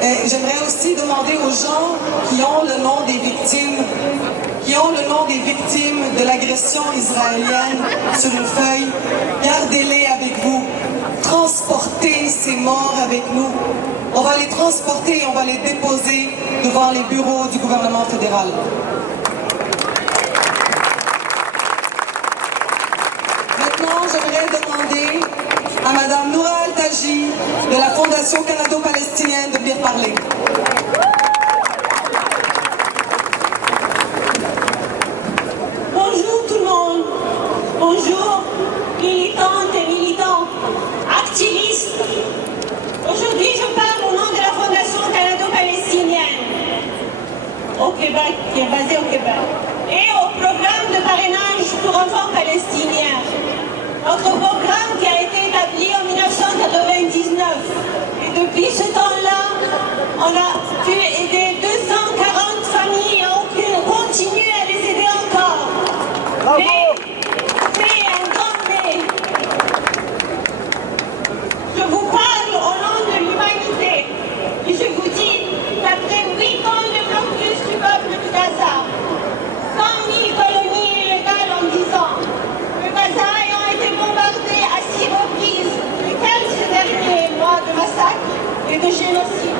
J'aimerais aussi demander aux gens qui ont le nom des victimes, de l'agression israélienne sur une feuille, gardez-les avec vous. Transportez ces morts avec nous. On va les transporter et on va les déposer devant les bureaux du gouvernement fédéral. Maintenant, j'aimerais demander à Madame Noura Al-Taji de la Fondation canado-palestinienne de venir parler. Bonjour tout le monde. Bonjour militantes et militants, activistes. Aujourd'hui, je parle au nom de la Fondation canado-palestinienne au Québec, qui est basée au Québec, et au programme de parrainage pour enfants palestiniens. Notre programme qui a été établi en 1999. Et depuis ce temps-là, on a pu aider 240 familles et on continue à les aider encore. Mais c'est un grand mais. Je vous parle au nom de l'humanité. Et je vous dis, qu'après 8 ans de blocus du peuple de Gaza, 100 000 colonies illégales en 10 ans, le Gaza ayant été bombardé à 6 reprises les 15 derniers mois de massacre et de génocide.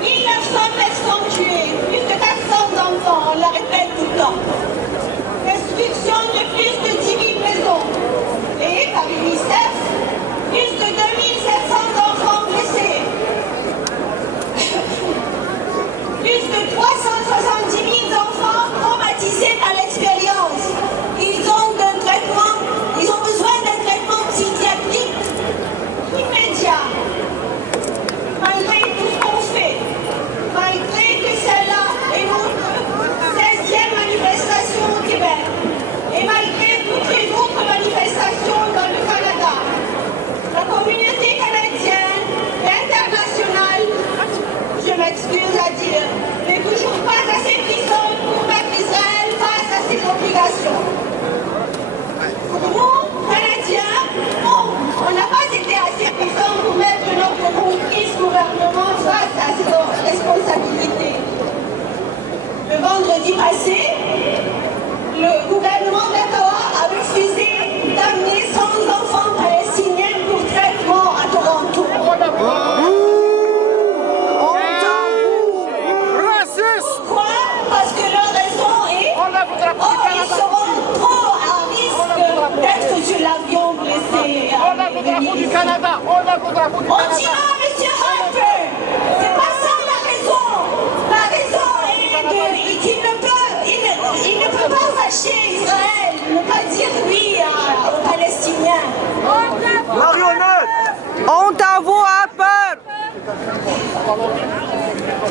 1900 personnes tuées, plus de 400 enfants, on la répète tout le temps. Destruction de plus de 10 000 maisons. Et par l'UNICEF, plus de 2700 enfants blessés. Plus de 370 000 enfants traumatisés par l'expérience. Ils ont besoin d'un traitement psychiatrique immédiat. Malgré tout ce qu'on fait, malgré que celle-là est notre 16e manifestation au Québec, et malgré toutes les autres manifestations dans le Canada, la communauté canadienne, internationale, je m'excuse à dire, n'est toujours pas assez puissante pour mettre Israël face à ses obligations. Pour nous, Canadiens, non, on n'a pas été assez puissants pour mettre notre complice gouvernement face à ses responsabilités. Le vendredi passé, le gouvernement d'Ottawa a refusé d'amener 100 enfants palestiniens pour traitement à Toronto. Pourquoi? Parce que leur raison est ils seront trop à risque d'être sur l'avion blessés. On la voudra pour du Canada. On la voudra pour du On Canada. dira, M. Harper, c'est pas ça la raison. La raison est qu'il ne peut pas fâcher Israël, ne pas dire oui aux Palestiniens. Marionnette, honte à vous, Harper.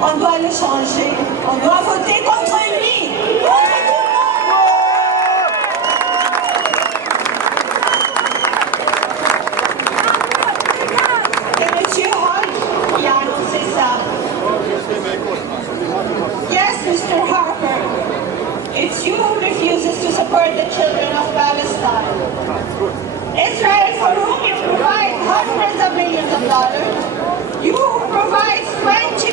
On doit le changer. On doit voter contre lui. Contre tout le monde. Et M. Hodge, il a annoncé ça. Yes, Mr. Harper. It's you who refuses to support the children of Palestine. Israel, for whom you provide hundreds of millions of dollars. You who provide French